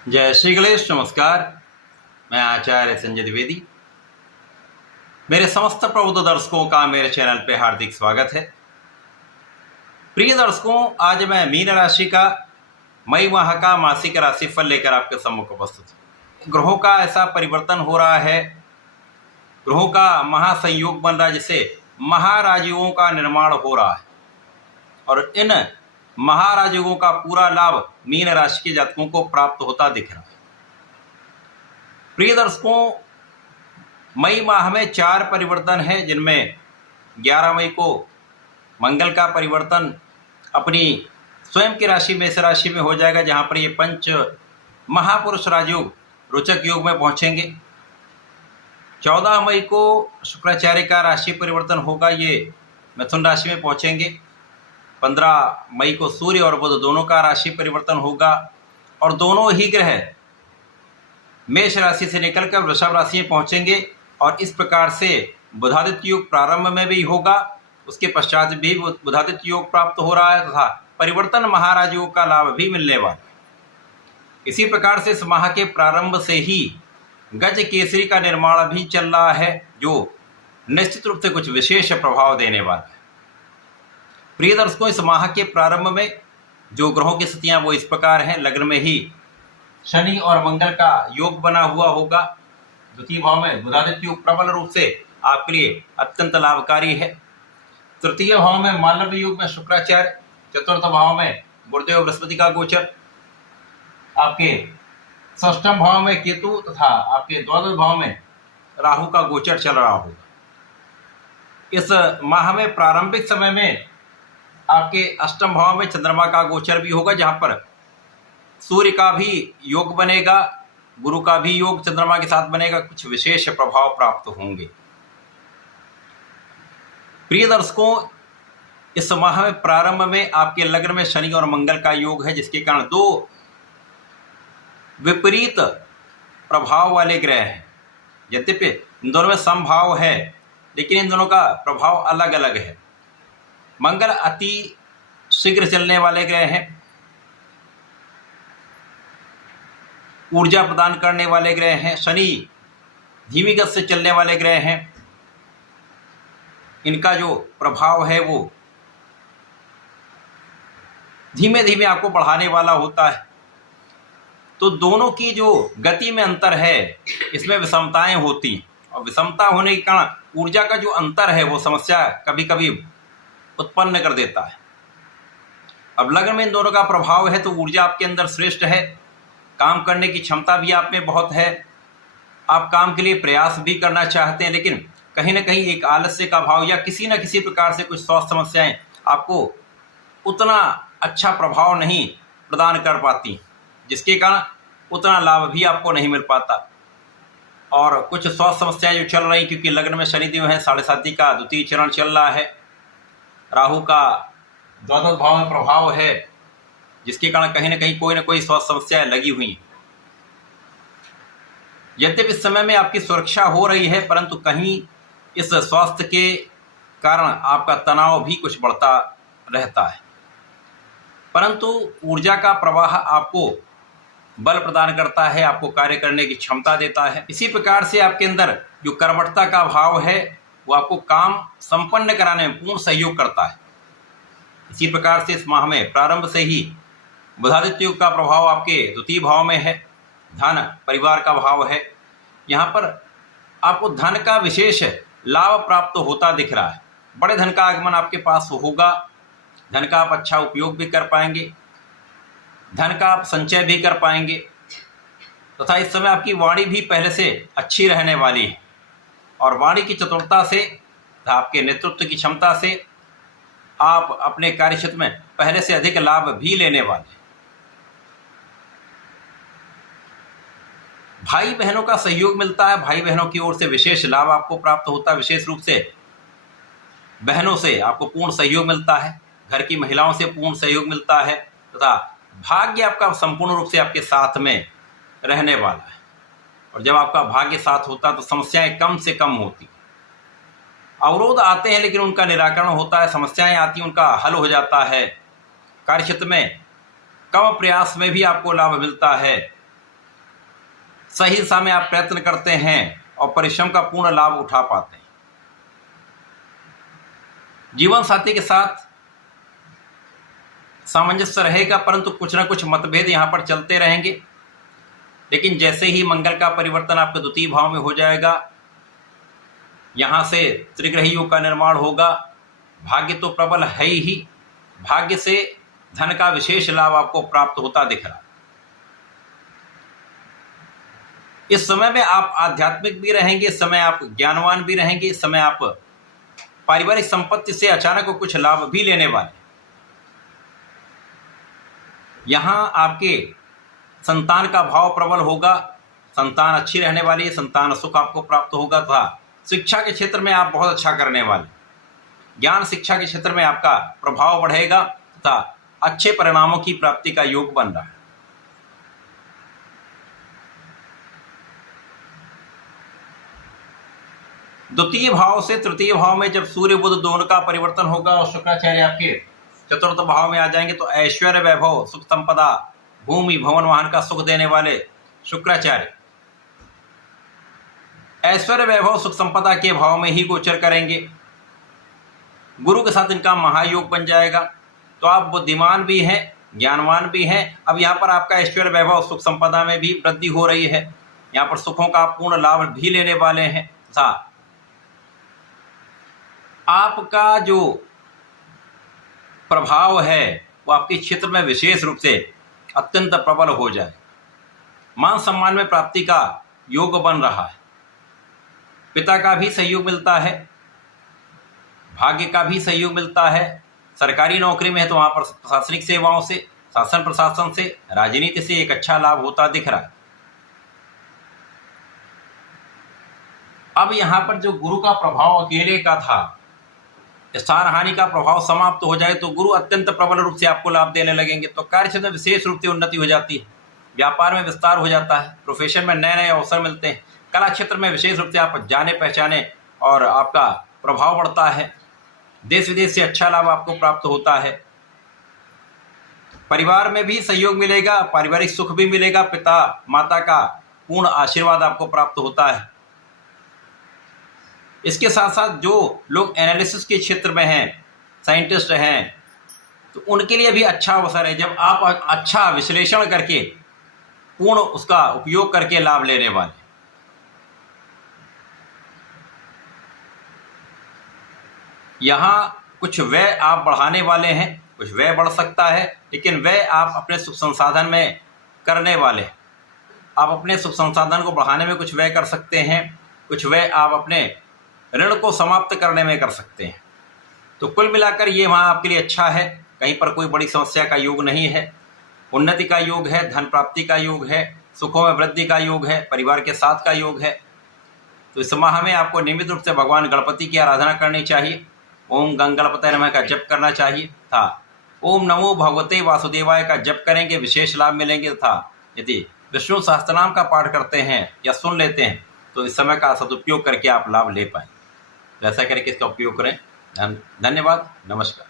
जय श्री गणेश। नमस्कार। मैं आचार्य संजय द्विवेदी। मेरे समस्त प्रबुद्ध दर्शकों का मेरे चैनल पे हार्दिक स्वागत है। प्रिय दर्शकों, आज मैं मीन राशि का मई माह का मासिक राशिफल लेकर आपके सम्मुख उपस्थित हूँ। ग्रहों का ऐसा परिवर्तन हो रहा है, ग्रहों का महासंयोग बन रहा है, जिससे महाराजयोगों का निर्माण हो रहा है और इन महाराजयोगों का पूरा लाभ मीन राशि के जातकों को प्राप्त होता दिख रहा है। प्रिय दर्शकों, मई माह में 4 परिवर्तन है, जिनमें 11 मई को मंगल का परिवर्तन अपनी स्वयं की राशि मेष राशि में हो जाएगा, जहां पर ये पंच महापुरुष राजयोग रोचक योग में पहुंचेंगे। 14 मई को शुक्राचार्य का राशि परिवर्तन होगा, ये मिथुन राशि में पहुंचेंगे। 15 मई को सूर्य और बुध दोनों का राशि परिवर्तन होगा और दोनों ही ग्रह मेष राशि से निकलकर वृषभ राशि में पहुंचेंगे और इस प्रकार से बुधादित्य योग प्रारंभ में भी होगा, उसके पश्चात भी बुधादित्य योग प्राप्त हो रहा है तथा परिवर्तन महाराज योग का लाभ भी मिलने वाला है। इसी प्रकार से इस माह के प्रारंभ से ही गज केसरी का निर्माण भी चल रहा है, जो निश्चित रूप से कुछ विशेष प्रभाव देने वाला है। प्रिय दर्शकों, इस माह के प्रारंभ में जो ग्रहों की स्थितियां वो इस प्रकार हैं। लग्न में ही शनि और मंगल का योग बना हुआ होगा। द्वितीय भाव में बुधादित्य योग प्रबल रूप से आपके लिए अत्यंत लाभकारी है। तृतीय भाव में मालव्य योग में शुक्राचार्य, चतुर्थ भाव में गुरुदेव बृहस्पति का गोचर, आपके षष्ठम भाव में केतु तथा आपके द्वादश भाव में राहु का गोचर चल रहा होगा। इस माह में प्रारंभिक समय में आपके अष्टम भाव में चंद्रमा का गोचर भी होगा, जहां पर सूर्य का भी योग बनेगा, गुरु का भी योग चंद्रमा के साथ बनेगा। कुछ विशेष प्रभाव प्राप्त होंगे। प्रिय दर्शकों, इस माह में प्रारंभ में आपके लग्न में शनि और मंगल का योग है, जिसके कारण 2 विपरीत प्रभाव वाले ग्रह हैं। यद्यपि इन दोनों में समभाव है, लेकिन इन दोनों का प्रभाव अलग अलग है। मंगल अति शीघ्र चलने वाले ग्रह हैं, ऊर्जा प्रदान करने वाले ग्रह हैं। शनि धीमी गति से चलने वाले ग्रह हैं, इनका जो प्रभाव है वो धीमे धीमे आपको बढ़ाने वाला होता है। तो दोनों की जो गति में अंतर है, इसमें विषमताएं होती, और विषमता होने के कारण ऊर्जा का जो अंतर है वो समस्या कभी कभी उत्पन्न कर देता है। अब लग्न में इन दोनों का प्रभाव है तो ऊर्जा आपके अंदर श्रेष्ठ है, काम करने की क्षमता भी आप में बहुत है, आप काम के लिए प्रयास भी करना चाहते हैं, लेकिन कहीं ना कहीं एक आलस्य का भाव या किसी न किसी प्रकार से कुछ स्वास्थ्य समस्याएं आपको उतना अच्छा प्रभाव नहीं प्रदान कर पाती, जिसके कारण उतना लाभ भी आपको नहीं मिल पाता। और कुछ स्वास्थ्य समस्याएं जो चल रही, क्योंकि लग्न में शनिदेव है, 7.5 का द्वितीय चरण चल रहा है, राहु का द्वादश भाव में प्रभाव है, जिसके कारण कहीं ना कहीं कोई ना कोई स्वास्थ्य समस्याएं लगी हुई। यद्यपि इस समय में आपकी सुरक्षा हो रही है, परंतु कहीं इस स्वास्थ्य के कारण आपका तनाव भी कुछ बढ़ता रहता है। परंतु ऊर्जा का प्रवाह आपको बल प्रदान करता है, आपको कार्य करने की क्षमता देता है। इसी प्रकार से आपके अंदर जो कर्मठता का भाव है वो आपको काम संपन्न कराने में पूर्ण सहयोग करता है। इसी प्रकार से इस माह में प्रारंभ से ही बुधादित्य योग का प्रभाव आपके द्वितीय भाव में है, धन परिवार का भाव है। यहाँ पर आपको धन का विशेष लाभ प्राप्त होता दिख रहा है। बड़े धन का आगमन आपके पास होगा, धन का आप अच्छा उपयोग भी कर पाएंगे, धन का आप संचय भी कर पाएंगे तथा इस समय आपकी वाणी भी पहले से अच्छी रहने वाली है और वाणी की चतुरता से, आपके नेतृत्व की क्षमता से आप अपने कार्यक्षेत्र में पहले से अधिक लाभ भी लेने वाले। भाई बहनों का सहयोग मिलता है, भाई बहनों की ओर से विशेष लाभ आपको प्राप्त होता है। विशेष रूप से बहनों से आपको पूर्ण सहयोग मिलता है, घर की महिलाओं से पूर्ण सहयोग मिलता है तथा भाग्य आपका संपूर्ण रूप से आपके साथ में रहने वाला है। और जब आपका भाग्य साथ होता तो समस्याएं कम से कम होती। अवरोध आते हैं लेकिन उनका निराकरण होता है, समस्याएं आती उनका हल हो जाता है। कार्यक्षेत्र में कम प्रयास में भी आपको लाभ मिलता है सही दिशा में आप प्रयत्न करते हैं और परिश्रम का पूर्ण लाभ उठा पाते हैं। जीवन साथी के साथ सामंजस्य रहेगा, परंतु कुछ ना कुछ मतभेद यहाँ पर चलते रहेंगे। लेकिन जैसे ही मंगल का परिवर्तन आपके द्वितीय भाव में हो जाएगा, यहाँ से त्रिग्रही योग का निर्माण होगा। भाग्य तो प्रबल है ही, भाग्य से धन का विशेष लाभ आपको प्राप्त होता दिख रहा है। इस समय में आप आध्यात्मिक भी रहेंगे, इस समय आप ज्ञानवान भी रहेंगे, इस समय आप पारिवारिक संपत्ति से अचानक कुछ लाभ भी लेने वाले। यहां आपके संतान का भाव प्रबल होगा, संतान अच्छी रहने वाली है, संतान सुख आपको प्राप्त होगा तथा शिक्षा के क्षेत्र में आप बहुत अच्छा करने वाले। ज्ञान शिक्षा के क्षेत्र में आपका प्रभाव बढ़ेगा तथा अच्छे परिणामों की प्राप्ति का योग बन रहा है। द्वितीय भाव से तृतीय भाव में जब सूर्य बुध दोनों का परिवर्तन होगा और शुक्राचार्य आपके चतुर्थ भाव में आ जाएंगे, तो ऐश्वर्य वैभव सुख संपदा भूमि भवन वाहन का सुख देने वाले शुक्राचार्य ऐश्वर्य वैभव सुख संपदा के भाव में ही गोचर करेंगे। गुरु के साथ इनका महायोग बन जाएगा, तो आप बुद्धिमान भी हैं, ज्ञानवान भी हैं। अब यहाँ पर आपका ऐश्वर्य वैभव सुख संपदा में भी वृद्धि हो रही है, यहाँ पर सुखों का पूर्ण लाभ भी लेने वाले हैं तथा आपका जो प्रभाव है वो आपके क्षेत्र में विशेष रूप से अत्यंत प्रबल हो जाए। मान सम्मान में प्राप्ति का योग बन रहा है, पिता का भी सहयोग मिलता है, भाग्य का भी सहयोग मिलता है। सरकारी नौकरी में है तो वहाँ पर प्रशासनिक सेवाओं से, शासन प्रशासन से, राजनीति से एक अच्छा लाभ होता दिख रहा है। अब यहाँ पर जो गुरु का प्रभाव अकेले का था, स्थान हानि का प्रभाव समाप्त हो जाए तो गुरु अत्यंत प्रबल रूप से आपको लाभ देने लगेंगे, तो कार्य क्षेत्र में विशेष रूप से उन्नति हो जाती है, व्यापार में विस्तार हो जाता है, प्रोफेशन में नए नए अवसर मिलते हैं, कला क्षेत्र में विशेष रूप से आप जाने पहचाने और आपका प्रभाव बढ़ता है, देश विदेश से अच्छा लाभ आपको प्राप्त होता है। परिवार में भी सहयोग मिलेगा, पारिवारिक सुख भी मिलेगा, पिता माता का पूर्ण आशीर्वाद आपको प्राप्त होता है। इसके साथ साथ जो लोग एनालिसिस के क्षेत्र में हैं, साइंटिस्ट हैं, तो उनके लिए भी अच्छा अवसर है जब आप अच्छा विश्लेषण करके पूर्ण उसका उपयोग करके लाभ लेने वाले। यहाँ कुछ व्यय आप बढ़ाने वाले हैं, कुछ व्यय बढ़ सकता है, लेकिन व्यय आप अपने सुख संसाधन में करने वाले हैं। आप अपने सुख संसाधन को बढ़ाने में कुछ व्यय कर सकते हैं, कुछ व्यय आप अपने ऋण को समाप्त करने में कर सकते हैं। तो कुल मिलाकर ये वहाँ आपके लिए अच्छा है, कहीं पर कोई बड़ी समस्या का योग नहीं है। उन्नति का योग है, धन प्राप्ति का योग है, सुखों में वृद्धि का योग है, परिवार के साथ का योग है। तो इस माह में आपको नियमित रूप से भगवान गणपति की आराधना करनी चाहिए, ओम गंगणपतये नमः का जप करना चाहिए था ओम नमो भगवते वासुदेवाय का जप करेंगे, विशेष लाभ मिलेंगे तथा यदि विष्णु सहस्त्रनाम का पाठ करते हैं या सुन लेते हैं तो इस समय का सदुपयोग करके आप लाभ ले पाएं। ऐसा करके इसका उपयोग करें। धन्यवाद, नमस्कार।